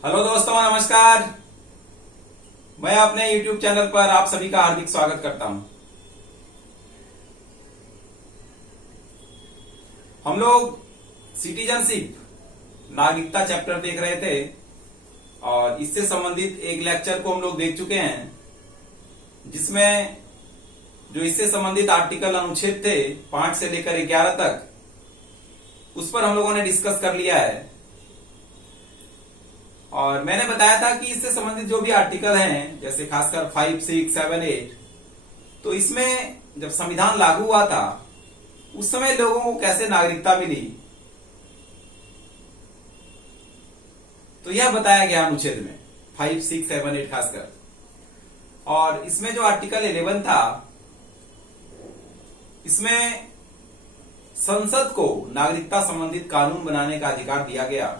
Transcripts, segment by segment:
Hello दोस्तों, नमस्कार। मैं अपने YouTube चैनल पर आप सभी का हार्दिक स्वागत करता हूं। हम लोग सिटीजनशिप नागरिकता चैप्टर देख रहे थे और इससे संबंधित एक लेक्चर को हम लोग देख चुके हैं, जिसमें जो इससे संबंधित आर्टिकल अनुच्छेद थे 5 से लेकर 11 तक, उस पर हम लोगों ने डिस्कस कर लिया है। और मैंने बताया था कि इससे संबंधित जो भी आर्टिकल हैं, जैसे खासकर 5, 6, 7, 8, तो इसमें जब संविधान लागू हुआ था उस समय लोगों को कैसे नागरिकता मिली, तो यह बताया गया अनुच्छेद में 5, 6, 7, 8 खासकर। और इसमें जो आर्टिकल 11 था, इसमें संसद को नागरिकता संबंधित कानून बनाने का अधिकार दिया गया।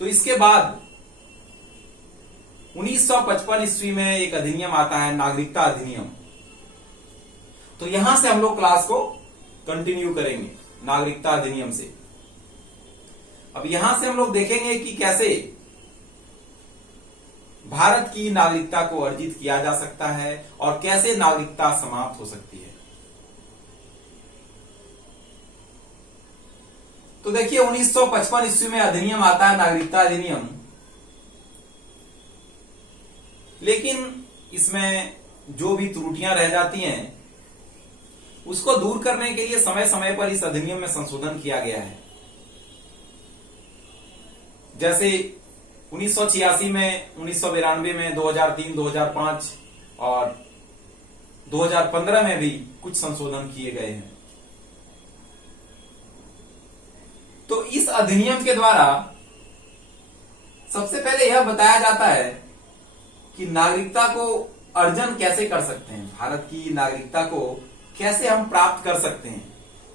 तो इसके बाद 1955 ईस्वी में एक अधिनियम आता है, नागरिकता अधिनियम। तो यहां से हम लोग क्लास को कंटिन्यू करेंगे नागरिकता अधिनियम से। अब यहां से हम लोग देखेंगे कि कैसे भारत की नागरिकता को अर्जित किया जा सकता है और कैसे नागरिकता समाप्त हो सकती है। तो देखिए, 1955 ईस्वी में अधिनियम आता है, नागरिकता अधिनियम। लेकिन इसमें जो भी त्रुटियां रह जाती हैं उसको दूर करने के लिए समय समय पर इस अधिनियम में संशोधन किया गया है। जैसे 1986 में, 1992 में, 2003, 2005 और 2015 में भी कुछ संशोधन किए गए हैं। तो इस अधिनियम के द्वारा सबसे पहले यह बताया जाता है कि नागरिकता को अर्जन कैसे कर सकते हैं, भारत की नागरिकता को कैसे हम प्राप्त कर सकते हैं।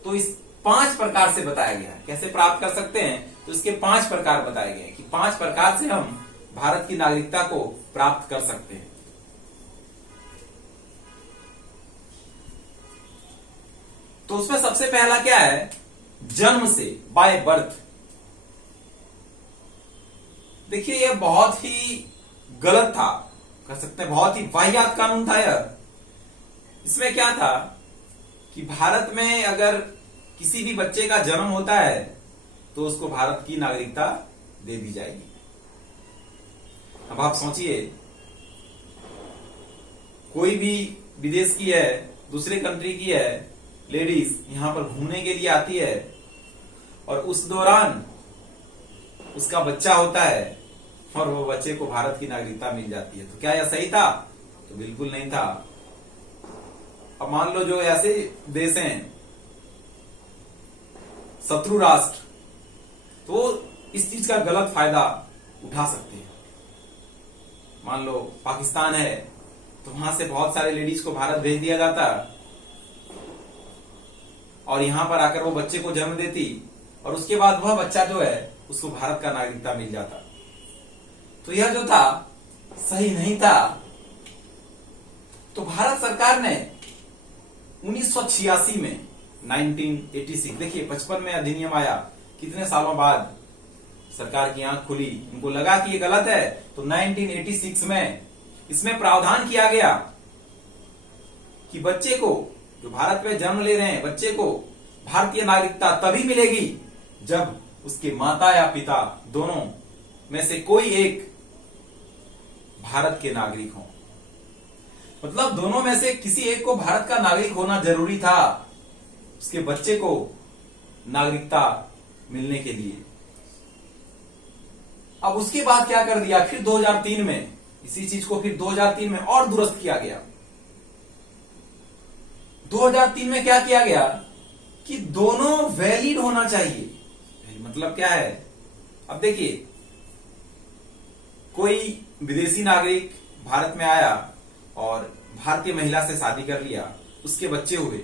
तो इस 5 प्रकार से बताया गया है कैसे प्राप्त कर सकते हैं। तो इसके 5 प्रकार बताए गए कि 5 प्रकार से हम भारत की नागरिकता को प्राप्त कर सकते हैं। तो उसमें सबसे पहला क्या है, जन्म से, बाय बर्थ। देखिए, यह बहुत ही गलत था, कह सकते हैं बहुत ही वाहियात कानून था यह। इसमें क्या था कि भारत में अगर किसी भी बच्चे का जन्म होता है तो उसको भारत की नागरिकता दे दी जाएगी। अब आप सोचिए, कोई भी विदेश की है, दूसरे कंट्री की है, लेडीज यहां पर घूमने के लिए आती है और उस दौरान उसका बच्चा होता है और वो बच्चे को भारत की नागरिकता मिल जाती है। तो क्या यह सही था? तो बिल्कुल नहीं था। अब मान लो जो ऐसे देश हैं शत्रु राष्ट्र, तो इस चीज का गलत फायदा उठा सकते हैं। मान लो पाकिस्तान है, तो वहां से बहुत सारे लेडीज को भारत भेज दिया जाता और यहां पर आकर वो बच्चे को जन्म देती और उसके बाद वह बच्चा जो है उसको भारत का नागरिकता मिल जाता। तो यह जो था सही नहीं था। तो भारत सरकार ने 1986 में, 1986, देखिए 55 में अधिनियम आया, कितने सालों बाद सरकार की आंख खुली, उनको लगा कि ये गलत है। तो 1986 में इसमें प्रावधान किया गया कि बच्चे को, जो भारत में जन्म ले रहे हैं, बच्चे को भारतीय नागरिकता तभी मिलेगी जब उसके माता या पिता दोनों में से कोई एक भारत के नागरिक हों। मतलब दोनों में से किसी एक को भारत का नागरिक होना जरूरी था उसके बच्चे को नागरिकता मिलने के लिए। अब उसके बाद क्या कर दिया, फिर 2003 में इसी चीज को फिर 2003 में और दुरुस्त किया गया। 2003 में क्या किया गया कि दोनों वैलिड होना चाहिए। मतलब क्या है, अब देखिए, कोई विदेशी नागरिक भारत में आया और भारतीय महिला से शादी कर लिया, उसके बच्चे हुए।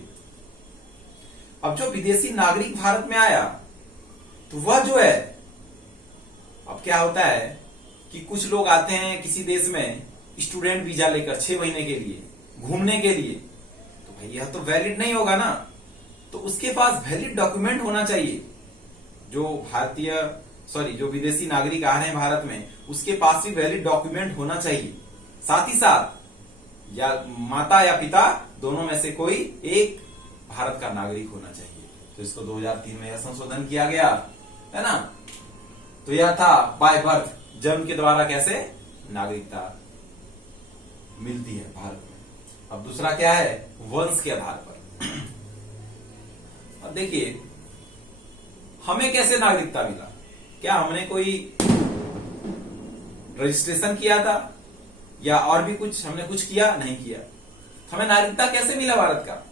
अब जो विदेशी नागरिक भारत में आया तो वह जो है, अब क्या होता है कि कुछ लोग आते हैं किसी देश में स्टूडेंट वीजा लेकर 6 महीने के लिए घूमने के लिए, तो भाई यह तो वैलिड नहीं होगा ना। तो उसके पास वैलिड डॉक्यूमेंट होना चाहिए। जो भारतीय जो विदेशी नागरिक आ रहे हैं भारत में, उसके पास भी वैलिड डॉक्यूमेंट होना चाहिए। साथ ही साथ या माता या पिता दोनों में से कोई एक भारत का नागरिक होना चाहिए। तो इसको 2003 में यह संशोधन किया गया है ना। तो यह था बाय बर्थ, जन्म के द्वारा कैसे नागरिकता मिलती है भारत में। अब दूसरा क्या है, वंश के आधार पर। अब देखिए हमें कैसे नागरिकता मिला, क्या हमने कोई रजिस्ट्रेशन किया था या और भी कुछ हमने कुछ किया, नहीं किया। हमें नागरिकता कैसे मिला भारत का?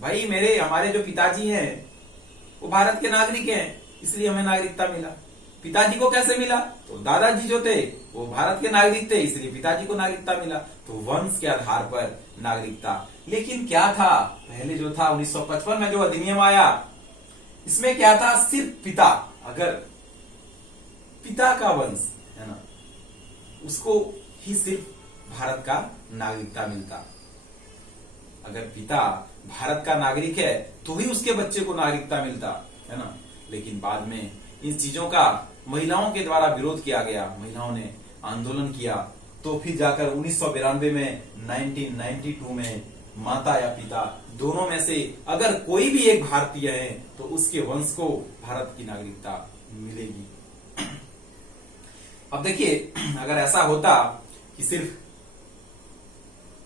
भाई हमारे जो पिताजी हैं वो भारत के नागरिक हैं, इसलिए हमें नागरिकता मिला। पिताजी को कैसे मिला? तो दादाजी जो थे वो भारत के नागरिक थे, इसलिए पिताजी को नागरिकता मिला। तो वंश के आधार पर नागरिकता। लेकिन क्या था पहले जो था 1955 में जो अधिनियम आया, इसमें क्या था, सिर्फ पिता, अगर पिता का वंश है ना, उसको ही सिर्फ भारत का नागरिकता मिलता। अगर पिता भारत का नागरिक है तो ही उसके बच्चे को नागरिकता मिलता है ना। लेकिन बाद में इन चीजों का महिलाओं के द्वारा विरोध किया गया, महिलाओं ने आंदोलन किया, तो फिर जाकर 1992 में 1992 में माता या पिता दोनों में से अगर कोई भी एक भारतीय है तो उसके वंश को भारत की नागरिकता मिलेगी। अब देखिए अगर ऐसा होता कि सिर्फ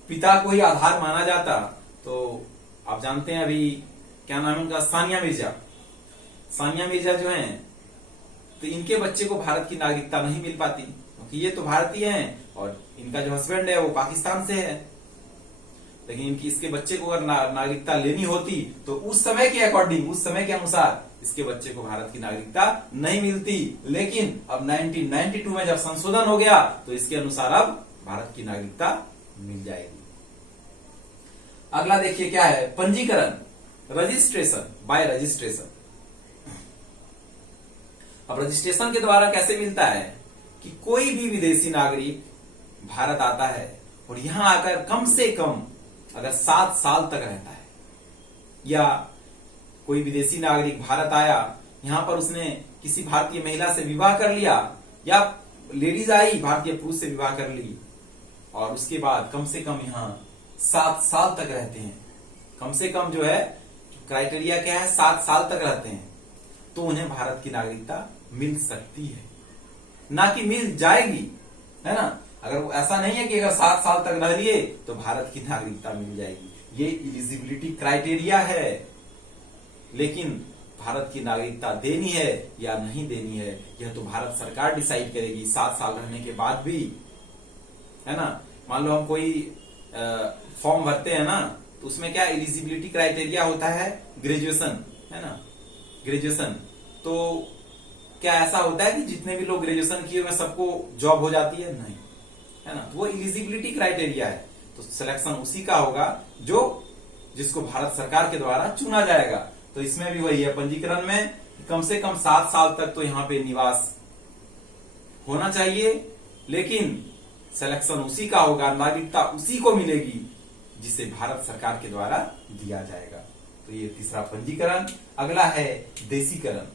पिता को ही आधार माना जाता, तो आप जानते हैं अभी क्या नाम है उनका, सानिया मिर्जा। सानिया मिर्जा जो हैं, तो इनके बच्चे को भारत की नागरिकता नहीं मिल पाती, क्योंकि ये तो भारतीय हैं और इनका जो हस्बैंड है वो पाकिस्तान से है। लेकिन इसके बच्चे को अगर नागरिकता लेनी होती तो उस समय के अकॉर्डिंग, उस समय के अनुसार इसके बच्चे को भारत की नागरिकता नहीं मिलती। लेकिन अब 1992 में जब संशोधन हो गया तो इसके अनुसार अब भारत की नागरिकता मिल जाएगी। अगला देखिए क्या है, पंजीकरण, रजिस्ट्रेशन, बाय रजिस्ट्रेशन। अब रजिस्ट्रेशन के द्वारा कैसे मिलता है कि कोई भी विदेशी नागरिक भारत आता है और यहां आकर कम से कम अगर 7 साल तक रहता है, या कोई विदेशी नागरिक भारत आया, यहां पर उसने किसी भारतीय महिला से विवाह कर लिया, या लेडीज आई भारतीय पुरुष से विवाह कर ली, और उसके बाद कम से कम यहां 7 साल तक रहते हैं, कम से कम जो है क्राइटेरिया क्या है, 7 साल तक रहते हैं, तो उन्हें भारत की नागरिकता मिल सकती है, ना कि मिल जाएगी, है ना। अगर वो ऐसा नहीं है कि अगर 7 साल तक रह लिए तो भारत की नागरिकता मिल जाएगी, ये इलिजिबिलिटी क्राइटेरिया है। लेकिन भारत की नागरिकता देनी है या नहीं देनी है, यह तो भारत सरकार डिसाइड करेगी 7 साल रहने के बाद भी, है ना। मान लो हम कोई फॉर्म भरते हैं ना, तो उसमें क्या इलिजिबिलिटी क्राइटेरिया होता है, ग्रेजुएशन, है ना, ग्रेजुएशन। तो क्या ऐसा होता है कि जितने भी लोग ग्रेजुएशन किए हुए सबको जॉब हो जाती है? नहीं, है ना। तो वो इलिजिबिलिटी क्राइटेरिया है, तो सिलेक्शन उसी का होगा जिसको भारत सरकार के द्वारा चुना जाएगा। तो इसमें भी वही है, पंजीकरण में कम से कम 7 साल तक तो यहाँ पे निवास होना चाहिए, लेकिन सिलेक्शन उसी का होगा, नागरिकता उसी को मिलेगी जिसे भारत सरकार के द्वारा दिया जाएगा। तो ये तीसरा पंजीकरण। अगला है देसीकरण,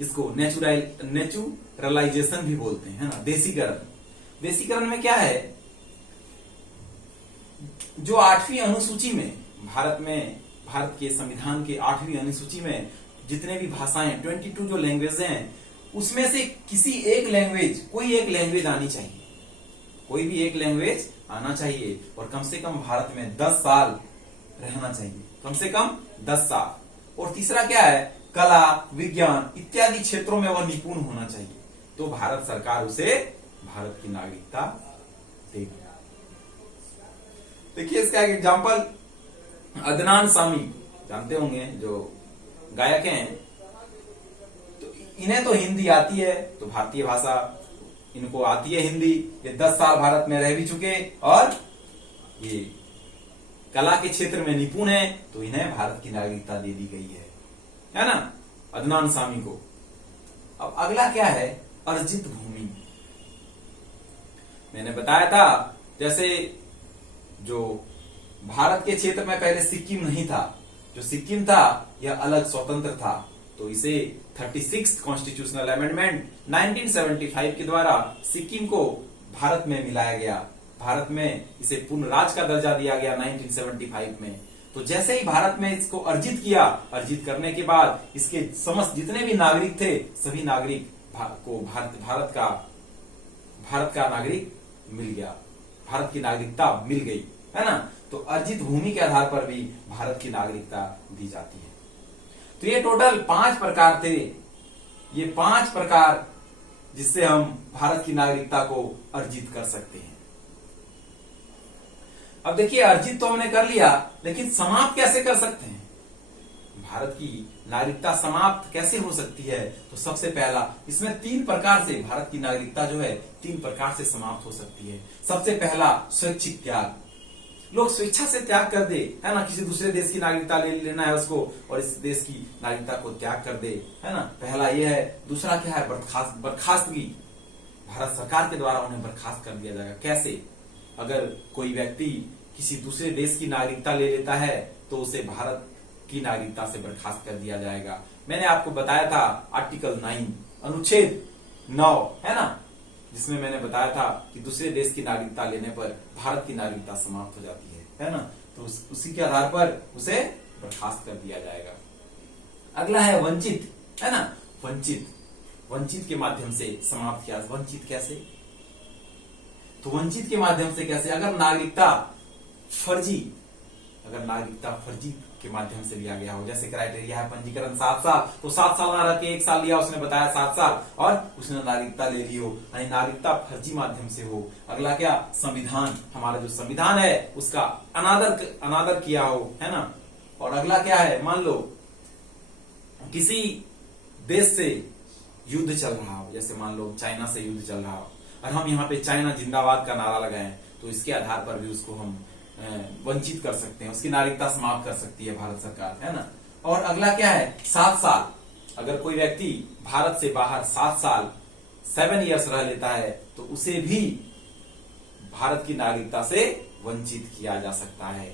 इसको नेचुरलाइजेशन भी बोलते हैं, है ना, देसीकरण। देसीकरण में क्या है, जो 8वीं अनुसूची में भारत के संविधान के 8वीं अनुसूची में जितने भी भाषाएं 22 जो लैंग्वेज हैं, उसमें से किसी एक लैंग्वेज, कोई एक लैंग्वेज आनी चाहिए, कोई भी एक लैंग्वेज आना चाहिए, और कम से कम भारत में 10 साल रहना चाहिए, कम से कम 10 साल। और तीसरा क्या है, कला, विज्ञान इत्यादि क्षेत्रों में वह निपुण होना चाहिए, तो भारत सरकार उसे भारत की नागरिकता देगी। देखिए इसका एक एग्जाम्पल, अदनान सामी जानते होंगे, जो गायक हैं, तो इन्हें तो हिंदी आती है, तो भारतीय भाषा इनको आती है हिंदी, ये 10 साल भारत में रह भी चुके और ये कला के क्षेत्र में निपुण है, तो इन्हें भारत की नागरिकता दे दी गई है ना, अदनान सामी को। अब अगला क्या है, अर्जित भूमि। मैंने बताया था जैसे जो भारत के क्षेत्र में पहले सिक्किम नहीं था, जो सिक्किम था यह अलग स्वतंत्र था, तो इसे 36th कॉन्स्टिट्यूशनल अमेंडमेंट 1975 के द्वारा सिक्किम को भारत में मिलाया गया। भारत में इसे पूर्ण राज्य का दर्जा दिया गया 1975 में। तो जैसे ही भारत में इसको अर्जित किया, अर्जित करने के बाद इसके समस्त जितने भी नागरिक थे, सभी नागरिक को भारत का नागरिक मिल गया, भारत की नागरिकता मिल गई, है ना। तो अर्जित भूमि के आधार पर भी भारत की नागरिकता दी जाती है। तो ये टोटल 5 प्रकार थे, ये 5 प्रकार जिससे हम भारत की नागरिकता को अर्जित कर सकते हैं। अब देखिए, अर्जित तो हमने कर लिया, लेकिन समाप्त कैसे कर सकते हैं? भारत की नागरिकता समाप्त कैसे हो सकती है? तो सबसे पहला, इसमें 3 प्रकार से भारत की नागरिकता जो है 3 प्रकार से समाप्त हो सकती है। सबसे पहला, स्वैच्छिक त्याग। लोग स्वेच्छा से त्याग कर दे, है ना, किसी दूसरे देश की नागरिकता लेना है उसको और इस देश की नागरिकता को त्याग कर दे, है ना। पहला ये है। दूसरा क्या है? बर्खास्तगी। भारत सरकार के द्वारा उन्हें बर्खास्त कर दिया जाएगा। कैसे? अगर कोई व्यक्ति किसी दूसरे देश की नागरिकता ले लेता है तो उसे भारत की नागरिकता से बर्खास्त कर दिया जाएगा। मैंने आपको बताया था आर्टिकल 9 अनुच्छेद 9, है ना, जिसमें मैंने बताया था कि दूसरे देश की नागरिकता लेने पर भारत की नागरिकता समाप्त हो जाती है ना। तो उसी के आधार पर उसे बर्खास्त कर दिया जाएगा। अगला है वंचित, है ना। वंचित के माध्यम से समाप्त किया। वंचित कैसे? तो वंचित के माध्यम से कैसे? अगर नागरिकता फर्जी के माध्यम से लिया गया हो, जैसे क्राइटेरिया है पंजीकरण 7 साल, तो 7 साल ना रह के 1 साल लिया, उसने बताया 7 साल, और उसने नागरिकता ले ली हो, यानी नागरिकता फर्जी माध्यम से हो। अगला क्या? संविधान, हमारा जो संविधान है उसका अनादर किया हो, है ना। और अगला क्या है? मान लो किसी देश से युद्ध चल रहा हो, जैसे मान लो चाइना से युद्ध चल रहा हो और हम यहाँ पे चाइना जिंदाबाद का नारा लगाएं, तो इसके आधार पर भी उसको हम वंचित कर सकते हैं, उसकी नागरिकता समाप्त कर सकती है भारत सरकार, है ना। और अगला क्या है? 7 साल। अगर कोई व्यक्ति भारत से बाहर 7 साल 7 इयर्स रह लेता है तो उसे भी भारत की नागरिकता से वंचित किया जा सकता है।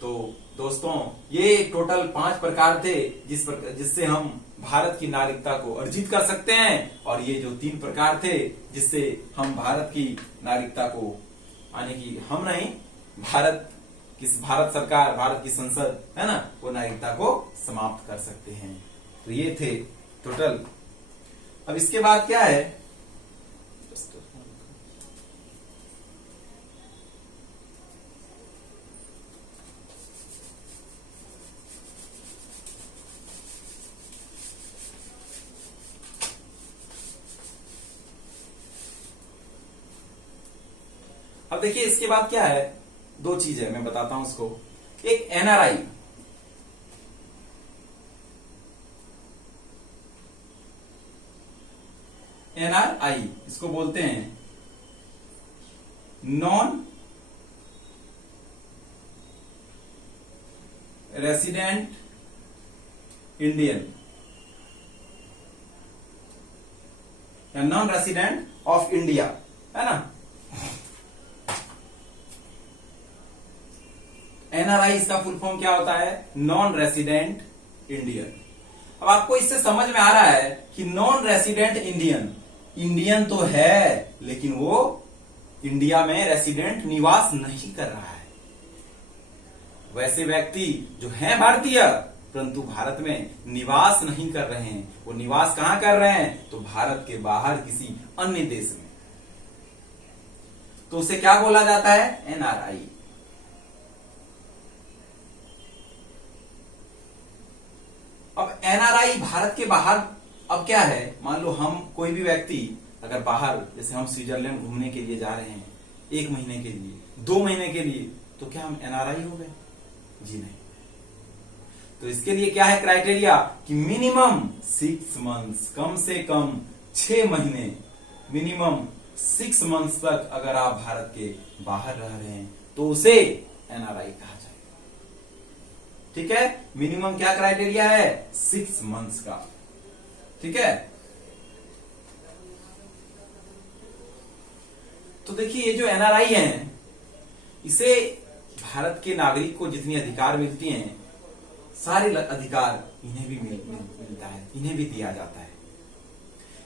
तो दोस्तों, ये टोटल 5 प्रकार थे जिससे हम भारत की नागरिकता को अर्जित कर सकते हैं, और ये जो 3 प्रकार थे जिससे हम भारत की नागरिकता को, यानी कि हम नहीं, भारत सरकार, भारत की संसद, है ना, वो नागरिकता को समाप्त कर सकते हैं। तो ये थे टोटल। अब इसके बाद क्या है? अब देखिए, इसके बाद क्या है? 2 चीज है, मैं बताता हूं उसको। एक एनआरआई, इसको बोलते हैं नॉन रेसिडेंट इंडियन, या नॉन रेसिडेंट ऑफ इंडिया, है ना। एनआरआई, इसका फुल फॉर्म क्या होता है? Non resident Indian. अब आपको इससे समझ में आ रहा है कि नॉन रेसिडेंट इंडियन तो है, लेकिन वो इंडिया में रेसिडेंट निवास नहीं कर रहा है। वैसे व्यक्ति जो हैं भारतीय परंतु भारत में निवास नहीं कर रहे हैं, वो निवास कहां कर रहे हैं? तो भारत के बाहर किसी अन्य देश में। तो उसे क्या बोला जाता है? एनआरआई। अब एनआरआई भारत के बाहर, अब क्या है? मान लो हम कोई भी व्यक्ति अगर बाहर, जैसे हम स्विट्जरलैंड घूमने के लिए जा रहे हैं 1 महीने के लिए, 2 महीने के लिए, तो क्या हम एनआरआई हो गए? जी नहीं। तो इसके लिए क्या है क्राइटेरिया? कि मिनिमम 6 मंथ्स, कम से कम 6 महीने, मिनिमम 6 मंथ्स तक अगर आप भारत के बाहर रह रहे हैं तो उसे एनआरआई कहा जाएगा। ठीक है, मिनिमम क्या क्राइटेरिया है? 6 मंथ्स का। ठीक है, तो देखिए, ये जो एनआरआई है, इसे भारत के नागरिक को जितनी अधिकार मिलती हैं सारे अधिकार इन्हें भी मिलता है, इन्हें भी दिया जाता है।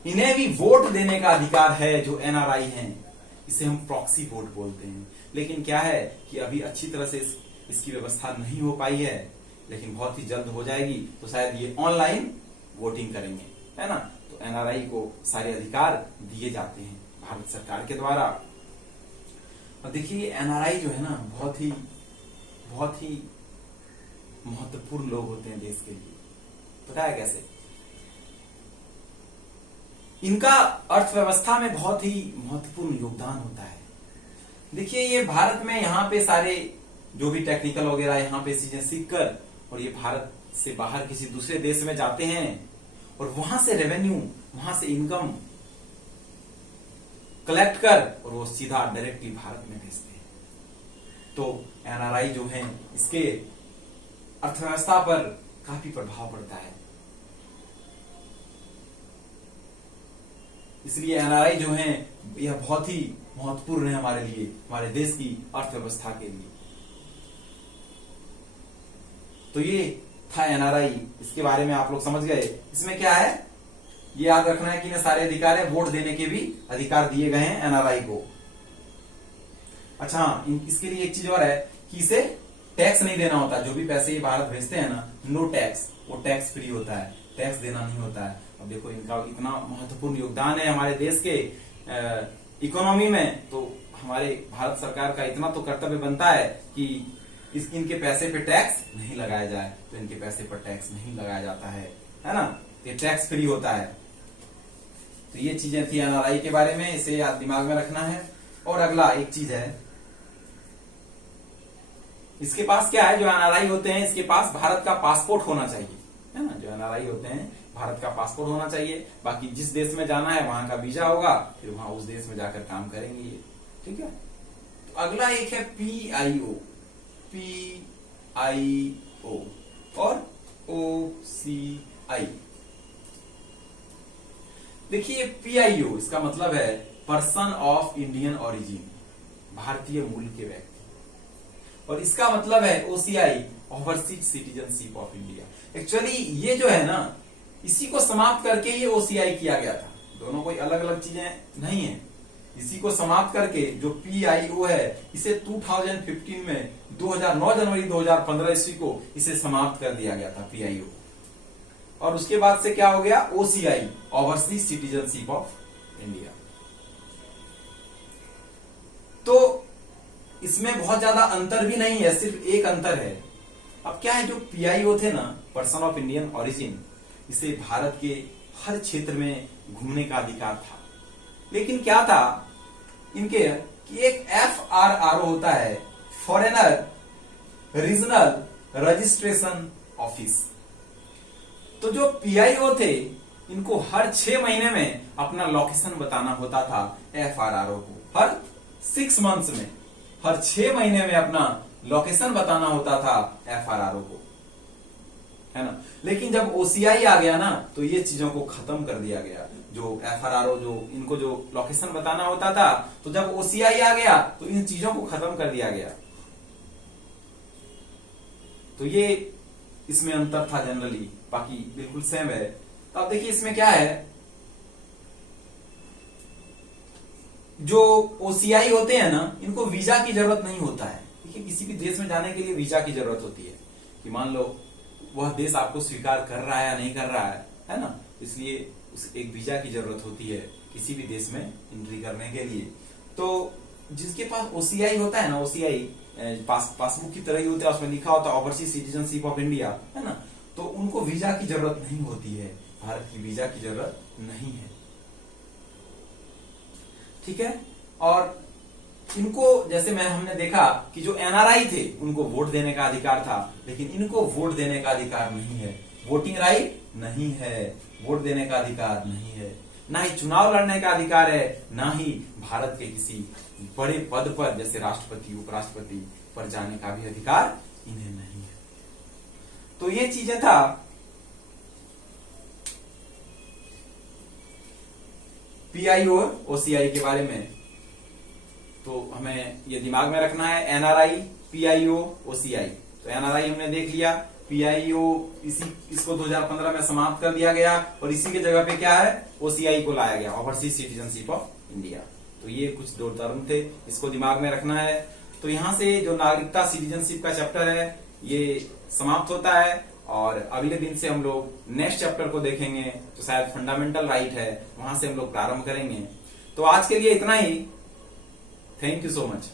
इन्हें भी वोट देने का अधिकार है। जो एनआरआई हैं, इसे हम प्रॉक्सी वोट बोलते हैं। लेकिन क्या है कि अभी अच्छी तरह से इसकी व्यवस्था नहीं हो पाई है, लेकिन बहुत ही जल्द हो जाएगी। तो शायद ये ऑनलाइन वोटिंग करेंगे, है ना। तो एनआरआई को सारे अधिकार दिए जाते हैं भारत सरकार के द्वारा। और देखिए एनआरआई जो है ना, बहुत ही महत्वपूर्ण लोग होते हैं देश के लिए। पता है कैसे? इनका अर्थव्यवस्था में बहुत ही महत्वपूर्ण योगदान होता है। देखिए ये भारत में यहाँ पे सारे जो भी टेक्निकल वगैरह यहाँ पे चीजें सीखकर और ये भारत से बाहर किसी दूसरे देश में जाते हैं और वहां से रेवेन्यू, वहां से इनकम कलेक्ट कर और वो सीधा डायरेक्टली भारत में भेजते हैं। तो एनआरआई जो है, इसके अर्थव्यवस्था पर काफी प्रभाव पड़ता है। इसलिए एनआरआई जो है यह बहुत ही महत्वपूर्ण है हमारे लिए, हमारे देश की अर्थव्यवस्था के लिए। तो ये था एनआरआई, इसके बारे में आप लोग समझ गए। इसमें क्या है, ये याद रखना है कि इन्हें सारे अधिकार है, वोट देने के भी अधिकार दिए गए हैं एनआरआई को। अच्छा, इसके लिए एक चीज और है कि इसे टैक्स नहीं देना होता। जो भी पैसे ये भारत भेजते हैं ना, नो टैक्स, वो टैक्स फ्री होता है, टैक्स देना नहीं होता है। अब देखो इनका इतना महत्वपूर्ण योगदान है हमारे देश के इकोनॉमी में, तो हमारे भारत सरकार का इतना तो कर्तव्य बनता है कि इनके पैसे पे टैक्स नहीं लगाया जाए। तो इनके पैसे पर टैक्स नहीं लगाया जाता है ना, ये टैक्स फ्री होता है। तो ये चीजें थी एनआरआई के बारे में, इसे याद दिमाग में रखना है। और अगला एक चीज है, इसके पास क्या है, जो एनआरआई होते हैं इसके पास भारत का पासपोर्ट होना चाहिए, है ना। जो एनआरआई होते हैं भारत का पासपोर्ट होना चाहिए। बाकी जिस देश में जाना है वहां का वीजा होगा, फिर वहां उस देश में जाकर काम करेंगे ये, ठीक है। तो अगला एक है पीआईओ, पीआईओ और ओसीआई। देखिए पीआईओ इसका मतलब है पर्सन ऑफ इंडियन ओरिजिन, भारतीय मूल के व्यक्ति। और इसका मतलब है OCI, overseas citizenship of India. Actually ये जो है ना, इसी को समाप्त करके ये ओसीआई किया गया था। दोनों कोई अलग अलग चीजें नहीं है। इसी को समाप्त करके जो पीआईओ है, इसे 2015 में 2009 जनवरी 2015 ईस्वी को इसे समाप्त कर दिया गया था पीआईओ। और उसके बाद से क्या हो गया, OCI, overseas citizenship of India. तो इसमें बहुत ज्यादा अंतर भी नहीं है, सिर्फ एक अंतर है। अब क्या है, जो पीआईओ थे ना, पर्सन ऑफ इंडियन ओरिजिन, इसे भारत के हर क्षेत्र में घूमने का अधिकार था। लेकिन क्या था इनके कि एक एफआरआरओ होता है, फॉरेनर रीजनल रजिस्ट्रेशन ऑफिस। तो जो पीआईओ थे, इनको हर 6 महीने में अपना लोकेशन बताना होता था एफआरआरओ को। हर 6 मंथ्स में, हर 6 महीने में अपना लोकेशन बताना होता था एफआरआरओ को, है ना। लेकिन जब ओसीआई आ गया ना, तो ये चीजों को खत्म कर दिया गया। जो एफआरआरओ जो इनको जो लोकेशन बताना होता था, तो जब ओसीआई आ गया तो इन चीजों को खत्म कर दिया गया। तो ये इसमें अंतर था जनरली, बाकी बिल्कुल सेम है। तो अब देखिए इसमें क्या है, जो ओसीआई होते हैं ना, इनको वीजा की जरूरत नहीं होता है। देखिए किसी भी देश में जाने के लिए वीजा की जरूरत होती है कि मान लो वह देश आपको स्वीकार कर रहा है या नहीं कर रहा है ना। इसलिए एक वीजा की जरूरत होती है किसी भी देश में एंट्री करने के लिए। तो जिसके पास ओसीआई होता है ना, ओसीआई पासबुक की तरह ही होता है, उसमें लिखा होता है ओवरसीज सिटीजनशिप ऑफ इंडिया, है ना। तो उनको वीजा की जरूरत नहीं होती है, भारत की वीजा की जरूरत नहीं है, ठीक है। और इनको जैसे हमने देखा कि जो एनआरआई थे उनको वोट देने का अधिकार था, लेकिन इनको वोट देने का अधिकार नहीं है, वोटिंग राइट नहीं है, वोट देने का अधिकार नहीं है, ना ही चुनाव लड़ने का अधिकार है, ना ही भारत के किसी बड़े पद पर जैसे राष्ट्रपति उपराष्ट्रपति पर जाने का भी अधिकार इन्हें नहीं है। तो ये चीजें था पीआईओ और ओसीआई के बारे में। तो हमें ये दिमाग में रखना है, एनआरआई, पीआईओ, ओसीआई। तो एनआरआई हमने देख लिया, PIO इसको 2015 में समाप्त कर दिया गया और इसी के जगह पे क्या है, OCI को लाया गया, ओवरसीज सिटीजनशिप ऑफ इंडिया। तो ये कुछ दो टर्म थे, इसको दिमाग में रखना है। तो यहां से जो नागरिकता सिटीजनशिप का चैप्टर है ये समाप्त होता है और अगले दिन से हम लोग नेक्स्ट चैप्टर को देखेंगे, तो शायद फंडामेंटल राइट है, वहां से हम लोग प्रारंभ करेंगे। तो आज के लिए इतना ही। Thank you so much.